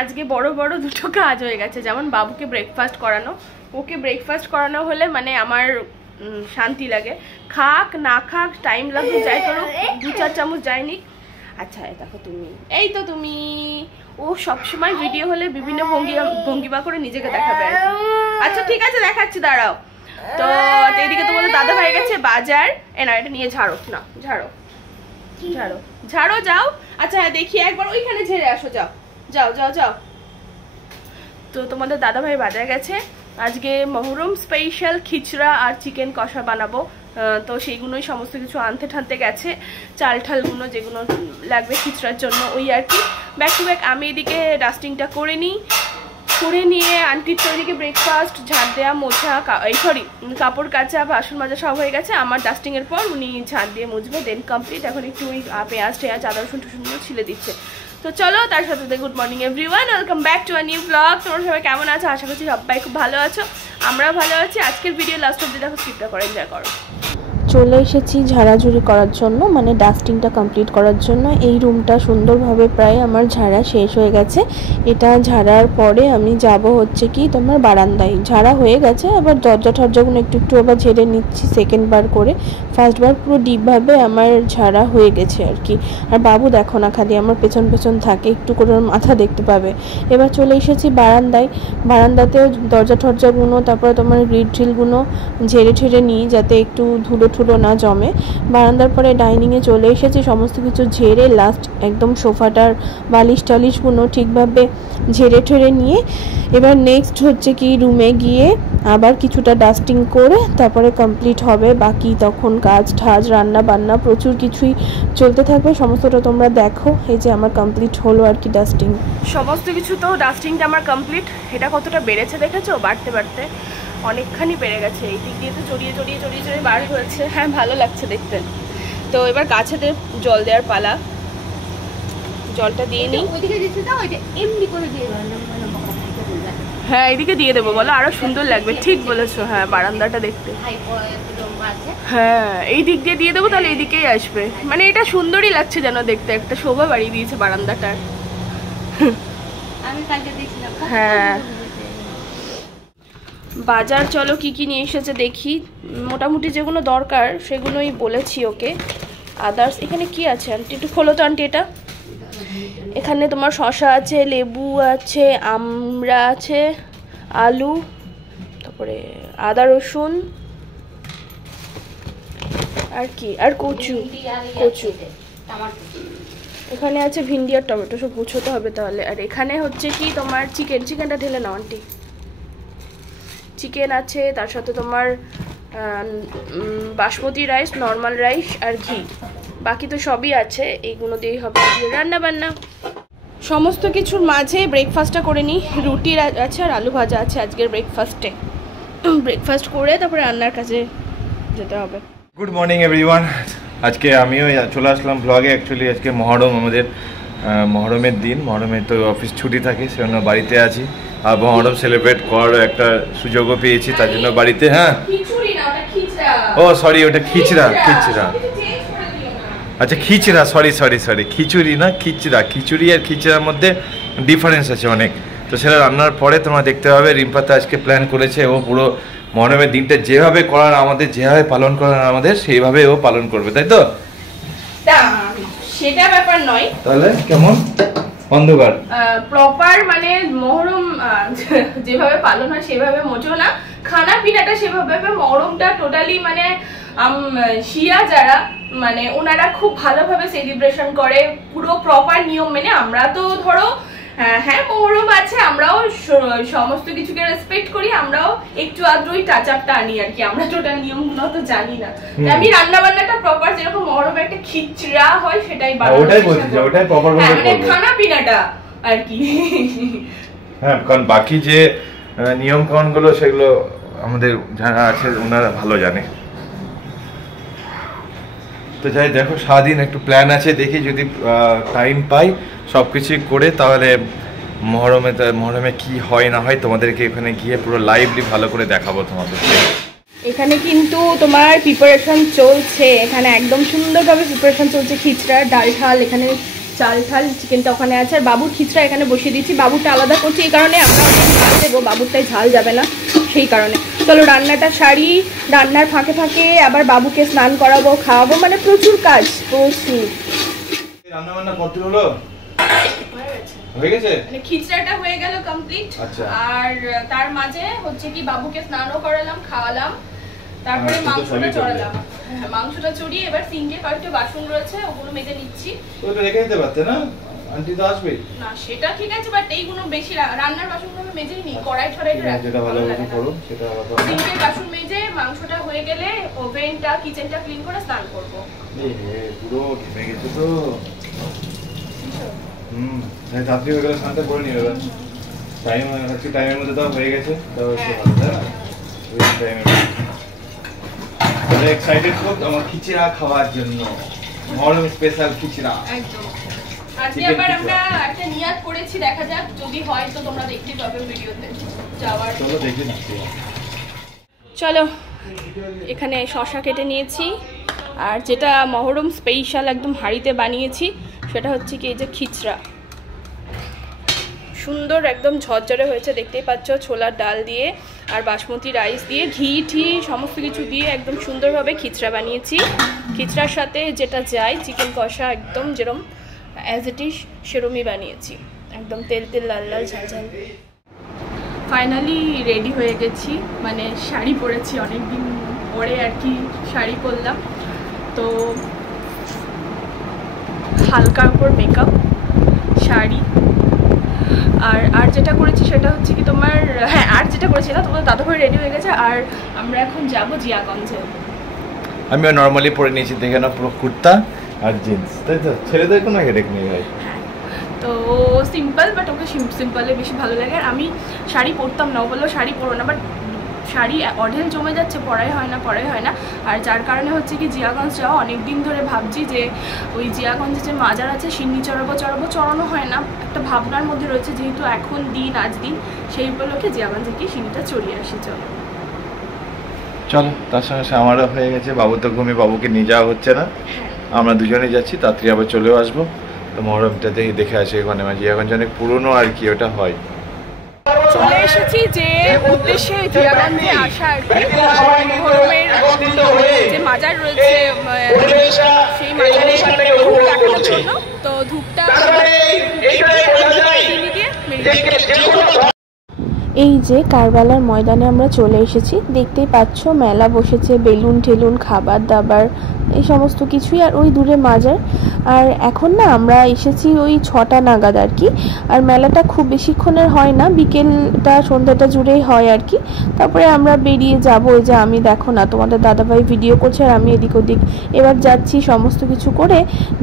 আজকে বড় বড় দুটো কাজ হয়ে গেছে। যেমন বাবুকে ব্রেকফাস্ট করানো, ওকে ব্রেকফাস্ট করানো হলে মানে আমার শান্তি লাগে। খাক না খাক, টাইম লাগবে, যাই করো 2-4 চামচ যায়নি। আচ্ছা দেখো তুমি, এই তো তুমি, ও সবসময় ভিডিও হলে বিভিন্ন ভঙ্গিমা করে নিজেকে দেখাবে। আচ্ছা ঠিক আছে দেখাচ্ছি, দাঁড়াও। তো এইদিকে তোমাদের দাদা ভাই গেছে বাজার। না এটা নিয়ে ঝাড়ো, না ঝাড়ো ঝাড়ো ঝাড়ো, যাও। আচ্ছা দেখি একবার ওইখানে ঝেড়ে আসো, যাও যাও যাও যাও। তো তোমাদের দাদা ভাই বাজার গেছে, আজকে মহরম স্পেশাল খিচড়া আর চিকেন কষা বানাবো। তো সেইগুলোই সমস্ত কিছু আনতে ঠানতে গেছে, চাল ঠালগুলো যেগুলো লাগবে খিচড়ার জন্য, ওই আর কি। ব্যাক টু ব্যাক আমি এদিকে ডাস্টিংটা করে নিই, করে নিয়ে আন্টির তো এদিকে ব্রেকফাস্ট, ঝাড় দেওয়া, মোছা, কাপড় কাচা, বাসন মাজা সব হয়ে গেছে। আমার ডাস্টিংয়ের পর উনি ঝাড় দিয়ে মুছবে, দেন কমপ্লিট। এখন একটু ওই পেঁয়াজ টেয়াজ আদা রসুন টুসুনগুলো ছিলে দিচ্ছে। তো চলো, তার সাথে good morning everyone, welcome back to a new blog. তোমরা সবাই কেমন আছো? আশা করছি সবাই খুব ভালো আছো, আমরাও ভালো আছি। আজকের ভিডিও লাস্ট অব্দি দেখো, স্কিপটা করে এনজয় করো। চলে এসেছি ঝাড়াঝুড়ি করার জন্য, মানে ডাস্টিংটা কমপ্লিট করার জন্য। এই রুমটা সুন্দরভাবে প্রায় আমার ঝাড়া শেষ হয়ে গেছে। এটা ঝাড়ার পরে আমি যাব হচ্ছে কি তোমার বারান্দায়। ঝাড়া হয়ে গেছে, আবার দরজা টরজাগুলো একটু একটু আবার ঝেড়ে নিচ্ছি সেকেন্ড বার করে। ফার্স্ট বার পুরো ডিপভাবে আমার ঝাড়া হয়ে গেছে আর কি। আর বাবু দেখো না, খালি আমার পেছন পেছন থাকে, একটু করে ওর মাথা দেখতে পাবে। এবার চলে এসেছি বারান্দায়। বারান্দাতেও দরজা টরজাগুলো, তারপরে তোমার গ্রিল ট্রিলগুলো ঝেড়ে ঠেড়ে নিই, যাতে একটু ধুলো না জমে। বারান্দার পরে ডাইনিংয়ে চলে এসেছি, সমস্ত কিছু ঝেড়ে লাস্ট একদম সোফাটার বালিশ টালিশগুলো ঠিকভাবে ঝেড়ে ঠেড়ে নিয়ে এবার নেক্সট হচ্ছে কি রুমে গিয়ে আবার কিছুটা ডাস্টিং করে তারপরে কমপ্লিট হবে বাকি তখন কাজ ঠাজ, রান্না বান্না প্রচুর কিছুই চলতে থাকবে। সমস্তটা তোমরা দেখো। এই যে আমার কমপ্লিট হলো আর কি ডাস্টিং, সমস্ত কিছু। তো ডাস্টিংটা আমার কমপ্লিট। এটা কতটা বেড়েছে দেখেছো? বাড়তে বাড়তে অনেকখানি বেড়ে গেছে। এই দিক দিয়ে তো জড়িয়ে জড়িয়ে জড়িয়ে জড়িয়ে বার হয়েছে। হ্যাঁ ভালো লাগছে দেখতে। তো এবার গাছেতে জল দেওয়ার পালা, জলটা দিয়ে নিই। হ্যাঁ এইদিকে দিয়ে দেবো, বলো আরো সুন্দর লাগবে। ঠিক বলেছো, হ্যাঁ বারান্দাটা দেখতে। হ্যাঁ এই দিক দিয়ে দেবো, তাহলে এইদিকেই আসবে। মানে এটা সুন্দরই লাগছে যেন দেখতে, একটা শোভা বাড়িয়ে দিয়েছে বারান্দাটার। হ্যাঁ বাজার চলো কি কি নিয়ে এসেছে দেখি। মোটামুটি যেগুলো দরকার সেগুলোই বলেছি ওকে। আদার্স এখানে কি আছে আন্টি? একটু খোলো তো আন্টি এটা। এখানে তোমার শসা আছে, লেবু আছে, আমড়া আছে, আলু, তারপরে আদা রসুন, আর কি, আর কচু। এখানে আছে ভিন্ডি আর টমেটো, সব গুছোতে হবে তাহলে। আর এখানে হচ্ছে কি তোমার চিকেনটা ঢেলে নাও আন্টি। চিকেন আছে, তার সাথে তোমার বাসমতি রাইস, নর্মাল রাইস আর ঘি, বাকি তো সবই আছে। এইগুলো দিয়েই হবে রান্না বান্না। সমস্ত কিছুর মাঝে ব্রেকফাস্টটা করে নিই। রুটি আছে আর আলু ভাজা আছে আজকের ব্রেকফাস্টে। ব্রেকফাস্ট করে তারপরে রান্নার কাছে যেতে হবে। Good morning everyone. আজকে আমিও চলে আসলাম ব্লগে। অ্যাকচুয়ালি আজকে মহরম, আমাদের মহরমের দিন। মহরমের তো অফিস ছুটি থাকে, সেজন্য বাড়িতে আছি। আর মহরম সেলিব্রেট করার একটা সুযোগও পেয়েছি, তার জন্য বাড়িতে। হ্যাঁ ও সরি, ওটা খিচড়া। আচ্ছা খিচড়া, সরি, খিচুড়ি না খিচড়া। খিচুড়ি আর খিচড়ার মধ্যে ডিফারেন্স আছে অনেক। তো সেটা রান্নার পরে তোমরা দেখতে পাবে। রিম্পাতে আজকে প্ল্যান করেছে, ও পুরো মহরমের দিনটা যেভাবে করার আমাদের, যেভাবে পালন করার আমাদের, সেইভাবে ও পালন করবে, তাই তো? সেটা ব্যাপার নয়। তাহলে কেমন অন্ধকার প্রপার মানে মহরম যেভাবে পালন হয় সেভাবে মোটেও না। খানা পিনাটা সেভাবে। মহরমটা টোটালি মানে শিয়া যারা, মানে ওনারা খুব ভালোভাবে সেলিব্রেশন করে, পুরো প্রপার নিয়ম মেনে। আমরা তো ধরো হ্যাঁ মহরম আছে, আমরাও সমস্ত কিছুকে রেসপেক্ট করি, আমরাও একটু আদ্রই টাচ আপটা আনি আর কি। আমরা টোটাল নিয়মগুলো তো জানি না। আমি রান্না বান্নাটা প্রপার যেরকম মহরমে একটা খিচড়া হয় সেটাই বানাবো, ওটাই বলছি, ওটাই প্রপার ভাবে করব, মানে খানা পিনাটা আর কি। হ্যাঁ কারণ বাকি যে নিয়ম কানুন গুলো সেগুলো আমাদের যারা আছে ওনারা ভালো জানে। তো যাই দেখো, সারাদিন একটু প্ল্যান আছে, দেখি যদি টাইম পাই সব কিছু করে, তাহলে মহরমে কি হয় না হয় তোমাদেরকে এখানে গিয়ে পুরো লাইভলি ভালো করে দেখাবো তোমাদেরকে। এখানে কিন্তু তোমার প্রিপারেশন চলছে, এখানে একদম সুন্দরভাবে প্রিপারেশন চলছে খিচড়ার। ডাল ঠাল এখানে চাল ঠাল চিকেনটা ওখানে আছে, আর বাবুর খিচড়া এখানে বসিয়ে দিচ্ছি। বাবুরটা আলাদা করছি এই কারণে, আমরা ঝাল দেবো, বাবুরটাই ঝাল যাবে না সেই কারণে। চলো রান্নাটা সারি, রান্নার ফাঁকে ফাঁকে আবার বাবুকে স্নান করাবো, খাওয়াবো, মানে প্রচুর কাজ, প্রচুর। রান্না বান্না করতে হলো, হয়ে গেছে, মানে খিচড়াটা হয়ে গেল কমপ্লিট। আর তার মাঝে হচ্ছে কি বাবুকে স্নানও করালাম, খাওয়ালাম, তারপরে মাংসটা চড়ালাম। মাংসটা চড়িয়ে এবার সিঙ্কে কয়েকটা বাসন রয়েছে, ওগুলো মেজে নিচ্ছি। ওটা রেখে দিতে পারতে না, আন্টি তো আসবে না, সেটা ঠিক আছে, বাট এইগুলো বেশি রান্নার বাসনগুলো আমি মেজেই নিই, কড়াই ছড়াইটা রাখি, যেটা ভালো মতো করো সেটা আলাদা। সিঙ্কের বাসন মেজে মাংসটা হয়ে গেলে ওভেনটা কিচেনটা ক্লিন করে স্নান করব। পুরো ঘেমে গেছে তো। তাড়াতাড়ি হয়ে গেলে স্নানটা করে নিয়ে এবার টাইম হচ্ছে, টাইমের মধ্যে তো হয়ে গেছে, তো এক্সাইটেড খুব আমার খিচড়া খাওয়ার জন্য, মহরম স্পেশাল খিচড়া। একদম। আজকে আবার আমরা একটা নিয়াত করেছি, দেখা যাক যদি হয় তো তোমরা দেখতে পাবে ভিডিওতে যাওয়ার। চলো দেখে নিচ্ছি। চলো, এখানে শসা কেটে নিয়েছি, আর যেটা মহরম স্পেশাল একদম হাঁড়িতে বানিয়েছি সেটা হচ্ছে কি এই যে খিচড়া, সুন্দর একদম ঝরঝরে হয়েছে, দেখতেই পাচ্ছ, ছোলার ডাল দিয়ে আর বাসমতি রাইস দিয়ে ঘি ঠি সমস্ত কিছু দিয়ে একদম সুন্দরভাবে খিচড়া বানিয়েছি। খিচড়ার সাথে যেটা যায় চিকেন কষা, একদম যেরম অ্যাজ ইট ইজ সেরমই বানিয়েছি, একদম তেল তেল লাল লাল ঝাল ঝাল। ফাইনালি রেডি হয়ে গেছি, মানে শাড়ি পরেছি অনেকদিন পরে আর কি, শাড়ি পরলাম। তো হালকার উপর মেকআপ, শাড়ি, আর যেটা করেছি সেটা হচ্ছে কি তোমার, হ্যাঁ আর যেটা করেছি না, তোমার দাদা ভাই রেডি হয়ে গেছে, আর আমরা এখন যাবো জিয়াগঞ্জে। আমিও নর্মালি পরে নিয়েছি, দেখে না, পুরো কুর্তা আর জিন্স, তাই তো? ছেলেদের কোনো হেডেক নেই ভাই। হ্যাঁ, তো সিম্পল, বাট ওকে সিম্পলে বেশি ভালো লাগে। আর আমি শাড়ি পরতাম না, ও বললো শাড়ি পরো না, বাট শাড়ি অঢেল জমে যাচ্ছে, পরাই হয় না। আর যার কারণে হচ্ছে কি জিয়াগঞ্জ যাওয়া, অনেক দিন ধরে ভাবছি যে ওই জিয়াগঞ্জে যে মাজার আছে সিন্নি চড়ানো হয় না, একটা ভাবনার মধ্যে রয়েছে, যেহেতু এখন দিন আজ দিন, সেই উপলক্ষে জিয়াগঞ্জে গিয়ে সিন্নিটা চড়িয়ে আসি। চলো, তার সঙ্গে আমারও হয়ে গেছে, বাবু তো ঘুমিয়ে, বাবুকে নিয়ে যাওয়া হচ্ছে না, আমরা দুজনেই যাচ্ছি, তাড়াতাড়ি আবার চলেও আসবো। তো মহরমটা দেখে আসি ওখানে, জিয়াগঞ্জ অনেক পুরনো আর কি ওটা হয়। চলে এসেছি যে উদ্দেশ্যে জিয়াগঞ্জে আসা আর কি, মহরমের যে মাজার রয়েছে সেই মাজারে ধূপ দেখানোর জন্য। তো ধূপটা এই যে কারবালার ময়দানে আমরা চলে এসেছি, দেখতেই পাচ্ছ মেলা বসেছে, বেলুন ঠেলুন, খাবার দাবার, এই সমস্ত কিছুই, আর ওই দূরে মাজার। আর এখন না আমরা এসেছি ওই 6টা নাগাদ আর কি, আর মেলাটা খুব বেশিক্ষণের হয় না, বিকেলটা সন্ধ্যাটা জুড়েই হয় আর কি। তারপরে আমরা বেরিয়ে যাব, ওই যে আমি দেখো না তোমাদের দাদাভাই ভিডিও করছে আর আমি এদিক ওদিক এবার যাচ্ছি, সমস্ত কিছু করে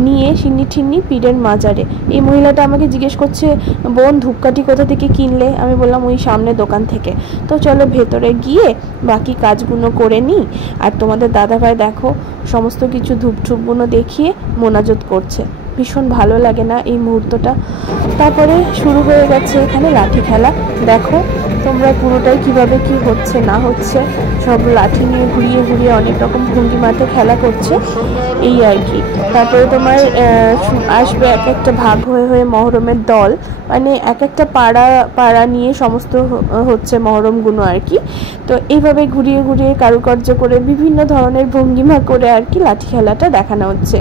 নিয়ে সিন্নি ঠিন্নি পীরের মাজারে। এই মহিলাটা আমাকে জিজ্ঞেস করছে, বোন ধূপকাঠি কোথা থেকে কিনলে? আমি বললাম ওই সামনে দোকান থেকে। তো চলো ভেতরে গিয়ে বাকি কাজগুলো করে নিই। আর তোমাদের দাদাভাই দেখো সমস্ত কিছু ধূপটুপগুলো দেখিয়ে মোনাজত করছে, ভীষণ ভালো লাগে না এই মুহূর্তটা। তারপরে শুরু হয়ে গেছে এখানে লাঠি খেলা, দেখো তোমরা পুরোটাই কিভাবে কি হচ্ছে না হচ্ছে, সব লাঠি নিয়ে ঘুরিয়ে ঘুরিয়ে অনেক রকম ভঙ্গিমাতে খেলা করছে, এই আর কি। তারপরে তোমার আসবে এক একটা ভাগ হয়ে হয়ে মহরমের দল, মানে এক একটা পাড়া নিয়ে সমস্ত হচ্ছে মহরমগুলো আর কি। তো এইভাবে ঘুরিয়ে ঘুরিয়ে কারুকার্য করে বিভিন্ন ধরনের ভঙ্গিমা করে আর কি লাঠি খেলাটা দেখানো হচ্ছে।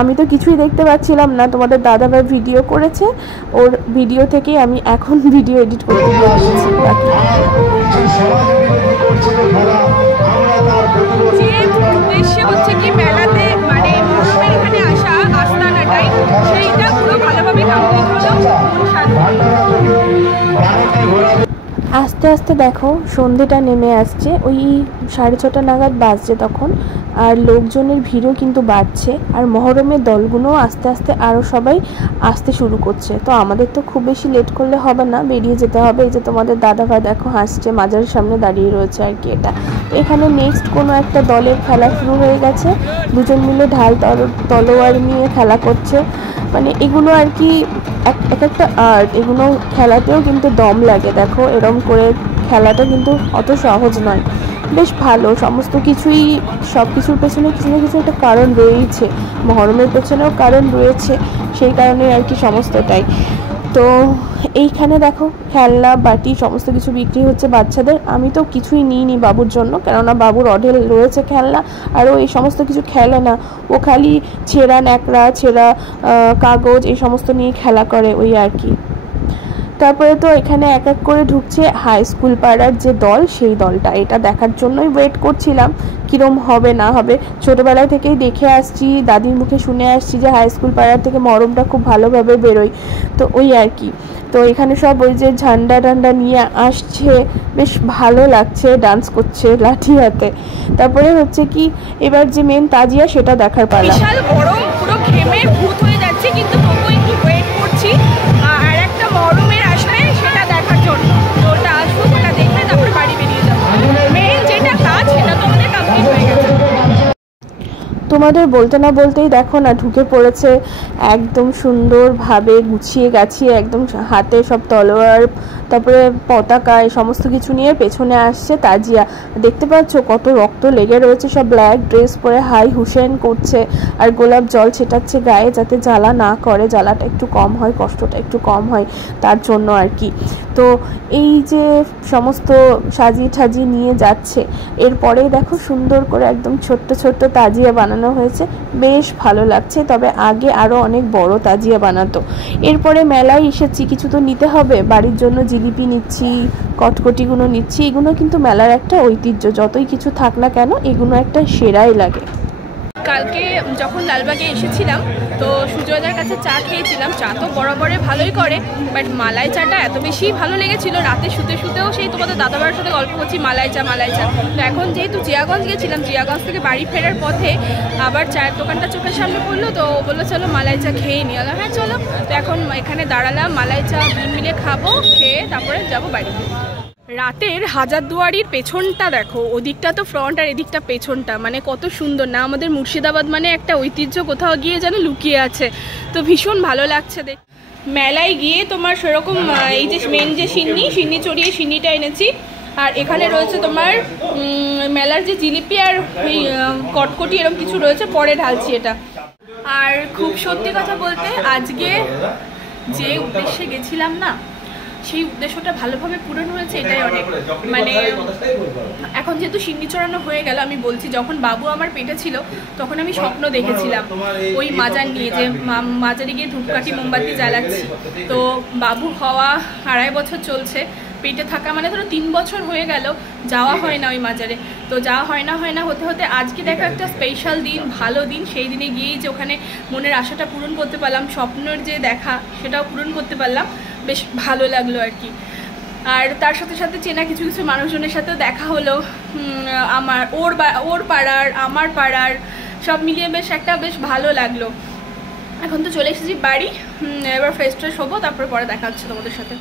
আমি তো কিছুই দেখতে পাচ্ছিলাম না, তোমাদের দাদাভাই ভিডিও করেছে, ওর ভিডিও থেকেই আমি এখন ভিডিও এডিট করতে দিয়েছি। উদ্দেশ্য হচ্ছে কি মেলাতে মানে মহরমের এখানে আসা আস্তানাটাই, সেইটা পুরো ভালোভাবে কমপ্লিট হলো। আস্তে আস্তে দেখো সন্ধেটা নেমে আসছে, ওই 6:30 নাগাদ বাজছে তখন, আর লোকজনের ভিড়ও কিন্তু বাড়ছে, আর মহরমের দলগুলোও আস্তে আস্তে আরও সবাই আসতে শুরু করছে। তো আমাদের তো খুব বেশি লেট করলে হবে না, বেরিয়ে যেতে হবে। এই যে তোমাদের দাদাভাই দেখো হাসছে, মাজারের সামনে দাঁড়িয়ে রয়েছে আর কি এটা। তো এখানে নেক্সট কোনো একটা দলের খেলা শুরু হয়ে গেছে, দুজন মিলে ঢাল তলোয়ার নিয়ে খেলা করছে, মানে এগুলো আর কি এক একটা আর্ট, এগুলো খেলাতেও কিন্তু দম লাগে। দেখো এরম করে খেলাটা কিন্তু অত সহজ নয়, বেশ ভালো। সমস্ত কিছুই, সব কিছুর পেছনে কিছু না কিছু একটা কারণ রয়েছে, মহরমের পেছনেও কারণ রয়েছে, সেই কারণে আর কি সমস্তটাই। তো এইখানে দেখো খেলনা বাটি সমস্ত কিছু বিক্রি হচ্ছে বাচ্চাদের। আমি তো কিছুই নিইনি বাবুর জন্য, কেননা বাবুর অঢেল রয়েছে খেলনা, আর ও এই সমস্ত কিছু খেলে না। ও খালি ছেঁড়া ন্যাকড়া, ছেঁড়া কাগজ এই সমস্ত নিয়ে খেলা করে ওই আর কি। তারপরে তো এখানে এক এক করে ঢুকছে হাই স্কুল পাড়ার যে দল, সেই দলটা। এটা দেখার জন্যই ওয়েট করছিলাম কিরম হবে না হবে। ছোটোবেলা থেকেই দেখে আসছি, দাদির মুখে শুনে আসছি যে হাই স্কুল পাড়ার থেকে মহরমটা খুব ভালোভাবে বেরোয়, তো ওই আর কি। তো এখানে সব ওই যে ঝান্ডা টান্ডা নিয়ে আসছে, বেশ ভালো লাগছে, ডান্স করছে লাঠি হাতে। তারপরে হচ্ছে কি এবার যে মেন তাজিয়া সেটা দেখার পালা। বিশাল গরম, পুরো ঘেমে ভূত হয়ে যাচ্ছে, কিন্তু তবুও একটু ওয়েট করছি আর একটা মহরমের আসবে সেটা দেখার জন্য। তো ওটা আসুক, ওটা দেখে তারপরে বাড়ি বেরিয়ে যাবো। মেন যেটা কাজ সেটা তো আমাদের কমপ্লিট হয়ে গেছে। তোমাদের বলতে না বলতেই দেখো না ঢুকে পড়েছে একদম সুন্দরভাবে গুছিয়ে গাছিয়ে, একদম হাতে সব তলোয়ার, তারপরে পতাকা, এই সমস্ত কিছু নিয়ে পেছনে আসছে তাজিয়া। দেখতে পাচ্ছ কত রক্ত লেগে রয়েছে, সব ব্ল্যাক ড্রেস পরে হাই হুসেন করছে, আর গোলাপ জল ছেটাচ্ছে গায়ে যাতে জ্বালা না করে, জ্বালাটা একটু কম হয়, কষ্টটা একটু কম হয়, তার জন্য আর কি। তো এই যে সমস্ত সাজিয়ে ঠাজিয়ে নিয়ে যাচ্ছে, এরপরে দেখো সুন্দর করে একদম ছোট্ট ছোট্ট তাজিয়া বানানো হয়েছে, বেশ ভালো লাগছে। তবে আগে আরও অনেক বড় তাজিয়া বানাতো। এরপরে মেলায় এসেছি, কিছু তো নিতে হবে, বাড়ির জন্য জিলিপি নিচ্ছি, কটকটিগুলো নিচ্ছি। এগুলো কিন্তু মেলার একটা ঐতিহ্য, যতই কিছু থাক না কেন এগুলো একটা সেরাই লাগে। কালকে যখন লালবাগে এসেছিলাম তো সুজয়দার কাছে চা খেয়েছিলাম। চা তো বরাবরে ভালোই করে, বাট মালাই চাটা এত বেশি ভালো লেগেছিল, রাতে শুতে শুতেও সেই তোমাদের দাদাবার সাথে গল্প করছি মালাই চা মালাই চা। তো এখন যেহেতু জিয়াগঞ্জ গেছিলাম, জিয়াগঞ্জ থেকে বাড়ি ফেরার পথে আবার চায়ের দোকানটা চোখের সামনে পড়লো, তো বললো চলো মালাই চা খেয়ে নিয়ে এলাম। হ্যাঁ চলো। তো এখন এখানে দাঁড়ালাম, মালাই চা মিলে খাবো, খেয়ে তারপরে যাবো বাড়িতে। রাতের হাজারদুয়ারির পেছনটা দেখো, ওদিকটা তো ফ্রন্ট আর এদিকটা পেছনটা, মানে কত সুন্দর না। আমাদের মুর্শিদাবাদ মানে একটা ঐতিহ্য কোথাও গিয়ে যেন লুকিয়ে আছে, তো ভীষণ ভালো লাগছে দেখ। মেলায় গিয়ে তোমার সেরকম এই যে মেন যে সিন্নি চড়িয়ে সিন্নিটা এনেছি, আর এখানে রয়েছে তোমার মেলার যে জিলিপি আর এই কটকটি এরকম কিছু রয়েছে, পরে ঢালছি এটা। আর খুব সত্যি কথা বলতে আজকে যে উদ্দেশ্যে গেছিলাম না, সেই উদ্দেশ্যটা ভালোভাবে পূরণ হয়েছে, এটাই অনেক। মানে এখন যেহেতু সিন্নি চড়ানো হয়ে গেল, আমি বলছি যখন বাবু আমার পেটে ছিল তখন আমি স্বপ্ন দেখেছিলাম ওই মাজার নিয়ে, যে মাজারে গিয়ে ধূপকাঠি মোমবাতি জ্বালাচ্ছি। তো বাবু হওয়া 2.5 বছর চলছে, পেটে থাকা মানে ধরো 3 বছর হয়ে গেল, যাওয়া হয় না ওই মাজারে। তো যাওয়া হয় না হতে হতে আজকে দেখো একটা স্পেশাল দিন, ভালো দিন। সেই দিনে গিয়েই যে ওখানে মনের আশাটা পূরণ করতে পারলাম, স্বপ্নের যে দেখা সেটাও পূরণ করতে পারলাম, বেশ ভালো লাগলো আর কি। আর তার সাথে সাথে চেনা কিছু কিছু মানুষজনের সাথেও দেখা হলো, আমার ওর পাড়ার আমার পাড়ার, সব মিলিয়ে বেশ ভালো লাগলো। এখন তো চলে এসেছি বাড়ি, এবার ফ্রেশ ট্রেশ হবো, তারপরে পরে দেখা হচ্ছে তোমাদের সাথে।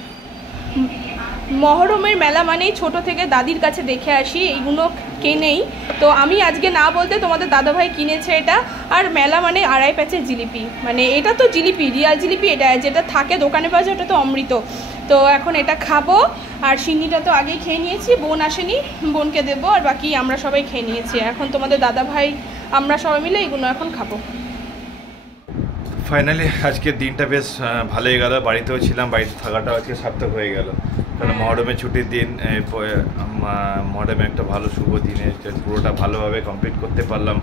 মহরমের মেলা মানেই ছোট থেকে দাদির কাছে দেখে আসি, এইগুলো কেনেই। তো আমি আজকে না বলতে তোমাদের দাদাভাই কিনেছে এটা। আর মেলা মানে 2.5 প্যাচের জিলিপি, মানে এটা তো জিলিপি, রিয়াল জিলিপি, এটা যেটা থাকে দোকানে পাওয়া যায় ওটা তো অমৃত। তো এখন এটা খাবো, আর সিন্নিটা তো আগেই খেয়ে নিয়েছি, বোন আসেনি, বোনকে দেবো, আর বাকি আমরা সবাই খেয়ে নিয়েছি। এখন তোমাদের দাদাভাই আমরা সবাই মিলে এগুলো এখন খাবো। ফাইনালি আজকের দিনটা বেশ ভালোই গেল, বাড়িতেও ছিলাম, বাড়িতে থাকাটাও আজকে সার্থক হয়ে গেল। কারণ মহরমের ছুটির দিন, মহরমে একটা ভালো শুভ দিনে পুরোটা ভালোভাবে কমপ্লিট করতে পারলাম,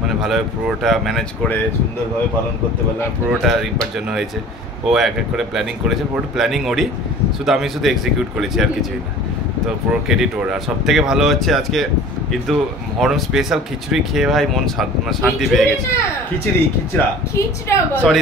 মানে ভালোভাবে পুরোটা ম্যানেজ করে সুন্দরভাবে পালন করতে পারলাম। পুরোটা রিম্পার জন্য হয়েছে, ও এক এক করে প্ল্যানিং করেছে, পুরোটা প্ল্যানিং ওরই, আমি শুধু এক্সিকিউট করেছি আর কিছুই না। তো পুরো ক্রেডিট ওর। আর সব থেকে ভালো হচ্ছে আজকে কিন্তু মহরম স্পেশাল খিচুড়ি খেয়ে ভাই মন শান্তি পেয়ে গেছে। খিচড়া সরি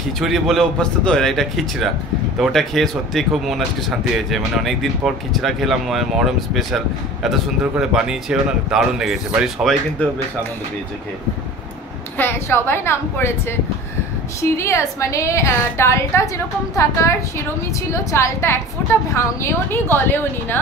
খিচুড়ি বলে অভ্যস্ত তো, এটা খিচড়া। তো ওটা খেয়ে সত্যিই খুব মন আজকে শান্তি হয়েছে। মানে অনেকদিন পর খিচড়া খেলাম, মহরম স্পেশাল, এত সুন্দর করে বানিয়েছে, না দারুণ লেগেছে। বাড়ির সবাই কিন্তু বেশ আনন্দ পেয়েছে খেয়ে। হ্যাঁ, সবাই নাম করেছে সিরিয়াস। মানে ডালটা যেরকম থাকার সেরমই ছিল, চালটা এক ফোঁটা ভাঙেও নি গলেও নি না,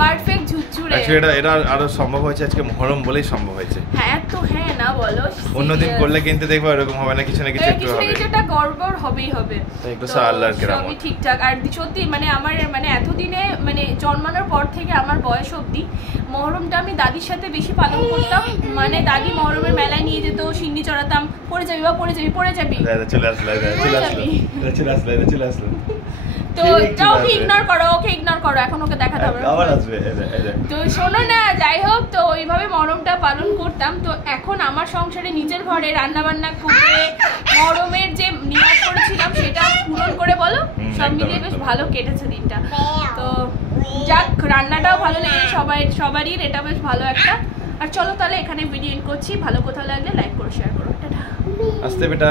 পারফেক্ট ঝুরঝুরে। অ্যাকচুয়ালি এটা আরো সম্ভব হয়েছে আজকে মহরম বলেই সম্ভব হয়েছে। হ্যাঁ তো হ্যাঁ না বলো, অন্যদিন করলে কিন্তু দেখবো এরকম হবে না, কিছু না কিছু একটু হবে, কিছুটা গড়বড় হবেই হবে। একটু আল্লাহর কেরামত, সবই ঠিকঠাক। আর সত্যি মানে আমার মানে এতদিনে মানে জন্মানোর পর থেকে আমার বয়স অবধি মহরমটা আমি দাদির সাথে বেশি পালন করতাম। মানে দাদি মহরমের মেলায় নিয়ে যেত, সিন্নি চড়াতাম, পড়ে যাবি বা পড়ে যাবি পড়ে যাবি চলে আসলো। তো ওকে ইগনোর করো, ওকে ইগনোর করো, এখন ওকে দেখাতে হবে আবার আসবে। তো শোনো না, যাই হোক, তো ওইভাবে মহরমটা পালন করতাম। তো এখন আমার সংসারে নিজের ঘরে রান্না বান্না করে মহরমের যে নিয়ত করেছিলাম সেটা পূরণ করে বলো, সব মিলিয়ে বেশ ভালো কেটেছে দিনটা। তো যাক, রান্নাটাও ভালো লেগেছে সবারই, এটা বেশ ভালো একটা। আর চলো তাহলে এখানে ভিডিও এন্ড করছি। ভালো কোথাও লাগলে লাইক করো, শেয়ার করো। টাটা। আসতে বেটা।